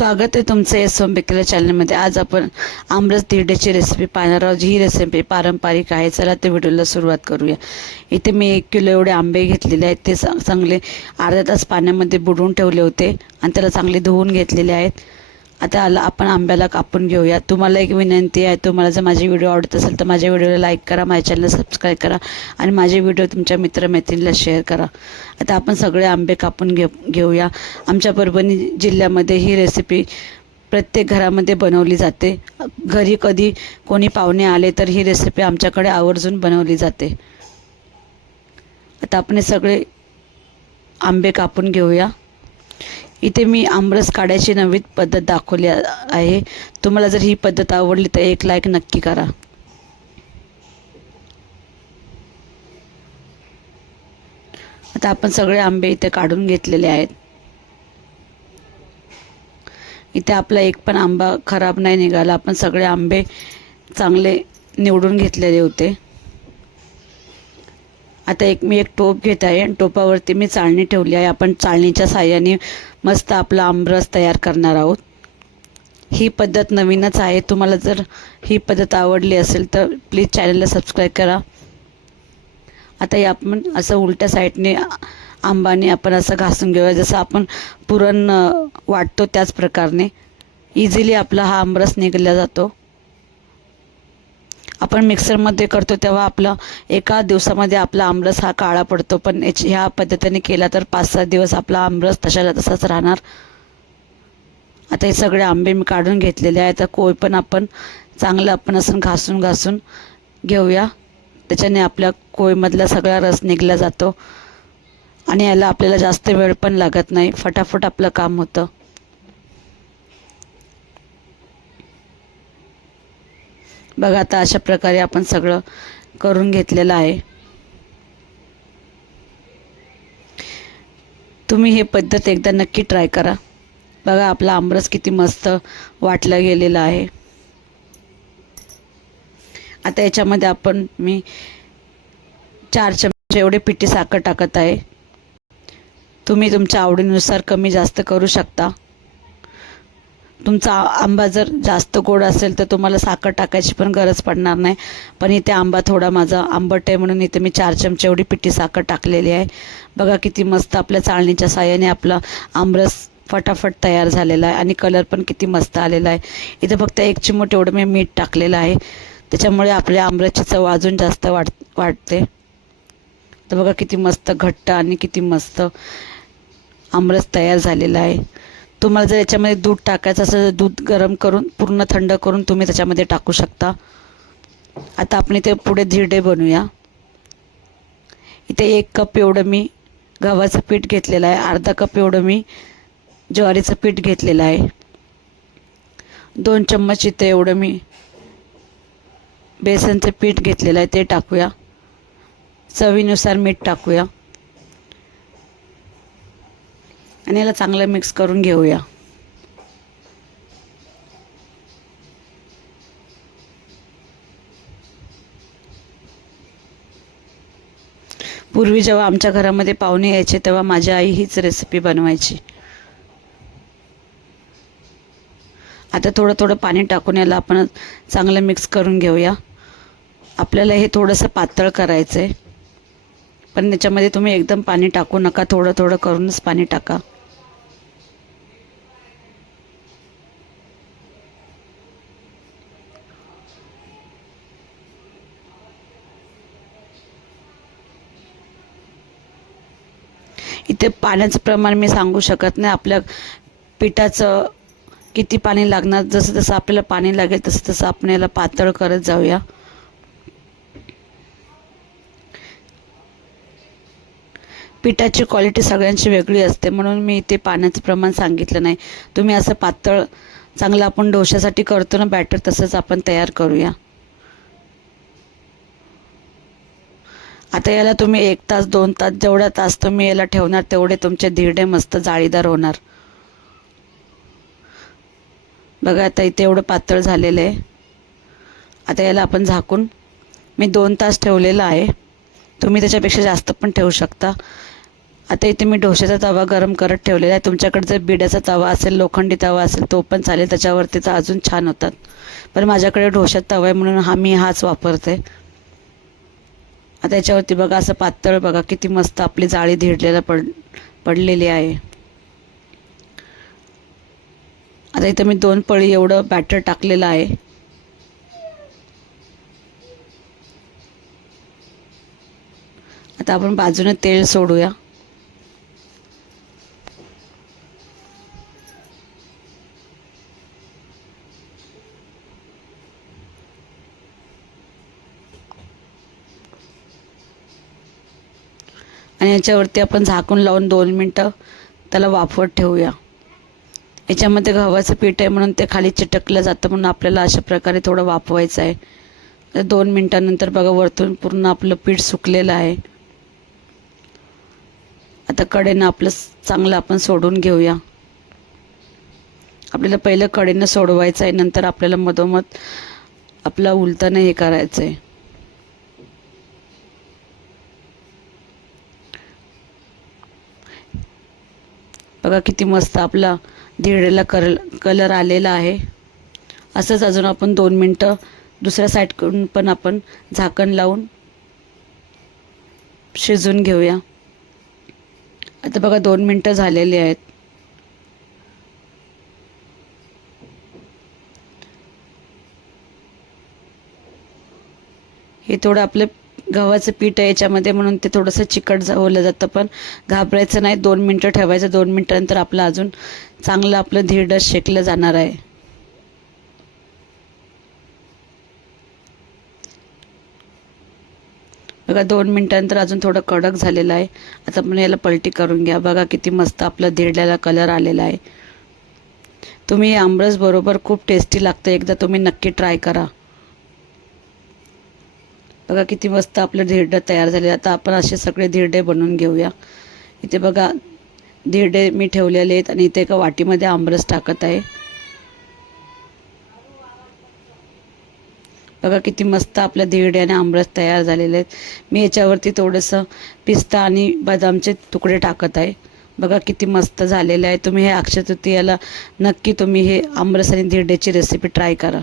स्वागत आहे तुमचं एस ओम बेकरी चॅनलमध्ये. आज आपण आमरस दिरड्याची रेसिपी पाहणार आहोत. ही रेसिपी पारंपरिक आहे. चला त्या व्हिडिओला सुरुवात करूया. इथे मी एक किलो एवढे आंबे घेतलेले आहेत. ते चांगले अर्धा तास पाण्यामध्ये बुडवून ठेवले होते आणि त्याला चांगले धुवून घेतलेले आहेत. आता आला आपण आंब्याला कापून घेऊया. तुम्हाला एक विनंती आहे तुम्हाला जर माझे व्हिडिओ आवडत असेल तर माझ्या व्हिडिओला लाईक करा माझ्या चॅनलला सबस्क्राईब करा आणि माझे व्हिडिओ तुमच्या मित्रमैत्रिणीला शेअर करा. आता आपण सगळे आंबे कापून घे घेऊया. आमच्या परभणी जिल्ह्यामध्ये ही रेसिपी प्रत्येक घरामध्ये बनवली जाते. घरी कधी कोणी पाहुणे आले तर ही रेसिपी आमच्याकडे आवर्जून बनवली जाते. आता आपण हे सगळे आंबे कापून घेऊया. इथे मी आमरस काढायची नवीन पद्धत दाखवली आहे. तुम्हाला जर ही पद्धत आवडली तर एक लाईक नक्की करा. आता आपण सगळे आंबे इथे काढून घेतलेले आहेत. इथे आपला एक पण आंबा खराब नाही निघाला. आपण सगळे आंबे चांगले निवडून घेतलेले होते. आता एक मी एक टोप घेत आहे आणि टोपावरती मी चाळणी ठेवली आहे. आपण चाळणीच्या साह्याने मस्त आपला आमरस तयार करणार आहोत. ही पद्धत नवीनच आहे. तुम्हाला जर ही पद्धत आवडली असेल तर प्लीज चॅनलला सबस्क्राईब करा. आता हे आपण असं उलट्या साईडने आंबाने आपण असं घासून घेऊया. जसं आपण पुरण वाटतो त्याच प्रकारे इझिली आपला हा आमरस निघला जातो. आपण मिक्सरमध्ये करतो तेव्हा आपलं एका दिवसामध्ये आपला आमरस हा काळा पडतो. पण याची ह्या पद्धतीने केला तर पाच सात दिवस आपला आमरस तशाला तसाच राहणार. आता हे सगळे आंबे मी काढून घेतलेले आहे तर कोय पण आपण चांगलं आपण असं घासून घासून घेऊया. त्याच्याने आपल्या कोयमधला सगळा रस निघला जातो. आणि याला आपल्याला जास्त वेळ पण लागत नाही. फटाफट आपलं काम होतं. बघा आता अशा प्रकारे आपण सगळं करून घेतलेलं आहे. तुम्ही हे पद्धत एकदा नक्की ट्राय करा. बघा आपला आमरस किती मस्त वाटला गेलेला आहे. आता याच्यामध्ये आपण मी चार चमचे एवढे पिठी साखर टाकत आहे. तुम्ही तुमच्या आवडीनुसार कमी जास्त करू शकता. तुमचा आंबा जर जास्त गोड असेल तर तुम्हाला साखर टाकायची पण गरज पडणार नाही. पण इथे आंबा थोडा माझा आंबट आहे म्हणून इथे मी चार चमचे एवढी पिठी साखर टाकलेली आहे. बघा किती मस्त आपल्या चाळणीच्या साह्याने आपला आमरस फटाफट तयार झालेला आहे आणि कलर पण किती मस्त आलेला आहे. इथे फक्त एक चिमूट एवढं मी मीठ टाकलेलं आहे. त्याच्यामुळे आपल्या आमरसची चव अजून जास्त वाट वाटते तर बघा किती मस्त घट्ट आणि किती मस्त आमरस तयार झालेला आहे. तुम्हाला जर याच्यामध्ये दूध टाकायचं असेल तर दूध गरम करून पूर्ण थंड करून तुम्ही त्याच्यामध्ये टाकू शकता. आता आपण इथे पुढे धिरडे बनवूया. इथे एक कप एवढं मी गव्हाचं पीठ घेतलेलं आहे. अर्धा कप एवढं मी ज्वारीचं पीठ घेतलेलं आहे. दोन चम्मच इथे एवढं मी बेसनचं पीठ घेतलेलं आहे. ते टाकूया. चवीनुसार मीठ टाकूया. आणि याला चांगलं मिक्स करून घेऊया. पूर्वी जेव्हा आमच्या घरामध्ये पाहुणे यायचे तेव्हा माझी आई हीच रेसिपी बनवायची. आता थोडं थोडं पाणी टाकून याला आपण चांगलं मिक्स करून घेऊया. आपल्याला हे थोडंसं पातळ करायचं आहे पण त्याच्यामध्ये तुम्ही एकदम पाणी टाकू नका थोडं थोडं करूनच पाणी टाका. इथे पाण्याचं प्रमाण मी सांगू शकत नाही. आपल्या पिठाचं किती पाणी लागणार? जसं जसं आपल्याला पाणी लागेल तसं तसं आपण याला पातळ करत जाऊया. पिठाची क्वालिटी सगळ्यांची वेगळी असते म्हणून मी इथे पाण्याचं प्रमाण सांगितलं नाही. तुम्ही असं पातळ चांगलं आपण डोशासाठी करतो ना बॅटर तसंच आपण तयार करूया. आता याला तुम्ही एक तास दोन तास जेवढा तास तुम्ही याला ठेवणार तेवढे तुमचे धिरडे मस्त जाळीदार होणार. बघा आता इथे एवढं पातळ झालेलं आहे. आता याला आपण झाकून मी दोन तास ठेवलेलं आहे. तुम्ही त्याच्यापेक्षा जास्त पण ठेवू शकता. आता इथे मी ढोशाचा तवा गरम करत ठेवलेला आहे. तुमच्याकडे जर बिड्याचा तवा असेल लोखंडी तवा असेल तो पण चालेल. त्याच्यावरती तर अजून छान होतात. पण माझ्याकडे डोशाचा तवा आहे म्हणून हा मी हाच वापरते. आता याच्यावरती बघा असं पातळ बघा किती मस्त आपली जाळी धिडलेला पड पडलेली आहे. आता इथं मी दोन पळी एवढं बॅटर टाकलेलं आहे. आता आपण बाजूने तेल सोडूया. आणि याच्यावरती आपण झाकून लावून दोन मिनटं त्याला वाफवत ठेवूया. याच्यामध्ये गव्हाचं पीठ आहे म्हणून ते खाली चिटकलं जातं म्हणून आपल्याला अशा प्रकारे थोडं वाफवायचं आहे. तर दोन मिनटानंतर बघा वरतून पूर्ण आपलं पीठ सुकलेलं आहे. आता कडेनं आपलं चांगलं आपण सोडून घेऊया. आपल्याला पहिलं कडेनं सोडवायचं आहे नंतर आपल्याला मधोमध आपला उलतानं हे करायचं आहे. बघा किती मस्त आपला धिरडेला कर कलर आलेला आहे. असंच अजून आपण दोन मिनटं दुसऱ्या साईडकडून पण आपण झाकण लावून शिजवून घेऊया. आता बघा दोन मिनटं झालेली आहेत. हे थोडं आपलं गव्हाचं पीठ आहे याच्यामध्ये म्हणून ते थोडंसं चिकट होलं जातं पण घाबरायचं नाही. दोन मिनटं ठेवायचं. दोन मिनटानंतर आपलं अजून चांगलं आपलं धिरडं शेकलं जाणार आहे. बघा दोन मिनटानंतर अजून थोडं कडक झालेलं आहे. आता आपण याला पलटी करून घ्या. बघा किती मस्त आपलं धिरड्याला कलर आलेला आहे. तुम्ही आमरस बरोबर खूप टेस्टी लागतं. एकदा तुम्ही नक्की ट्राय करा. बघा किती मस्त आपलं धिरडं तयार झाले. आता आपण असे सगळे धिरडे बनवून घेऊया. इथे बघा धिरडे मी ठेवलेले आहेत आणि इथे एका वाटीमध्ये आमरस टाकत आहे. बघा किती मस्त आपल्या धिरडे आणि आमरस तयार झालेले आहेत. मी याच्यावरती थोडंसं पिस्ता आणि बदामचे तुकडे टाकत आहे. बघा किती मस्त झालेलं आहे. तुम्ही हे अक्षय तृतीयाला नक्की तुम्ही हे आमरस आणि धिरड्याची रेसिपी ट्राय करा.